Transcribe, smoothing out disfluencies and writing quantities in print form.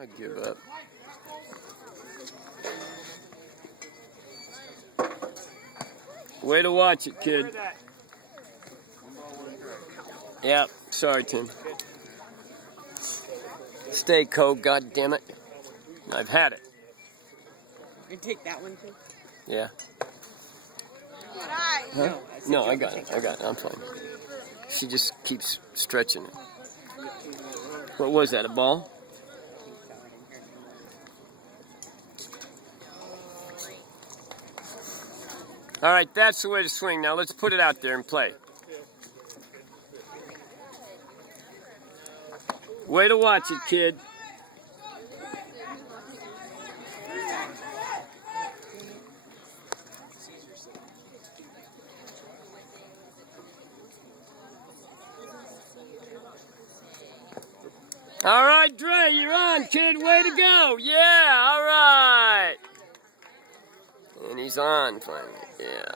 I give up. Way to watch it, kid. Yeah, sorry, Tim. Stay cold, God damn it. I've had it. You can take that one too. Yeah. Huh? No, I got it. I'm fine. She just keeps stretching it. What was that, a ball? All right, that's the way to swing. Now let's put it out there and play. Way to watch it, kid. All right, Dre, you're on, kid. Way to go. Yeah, all right. And he's on finally. Yeah.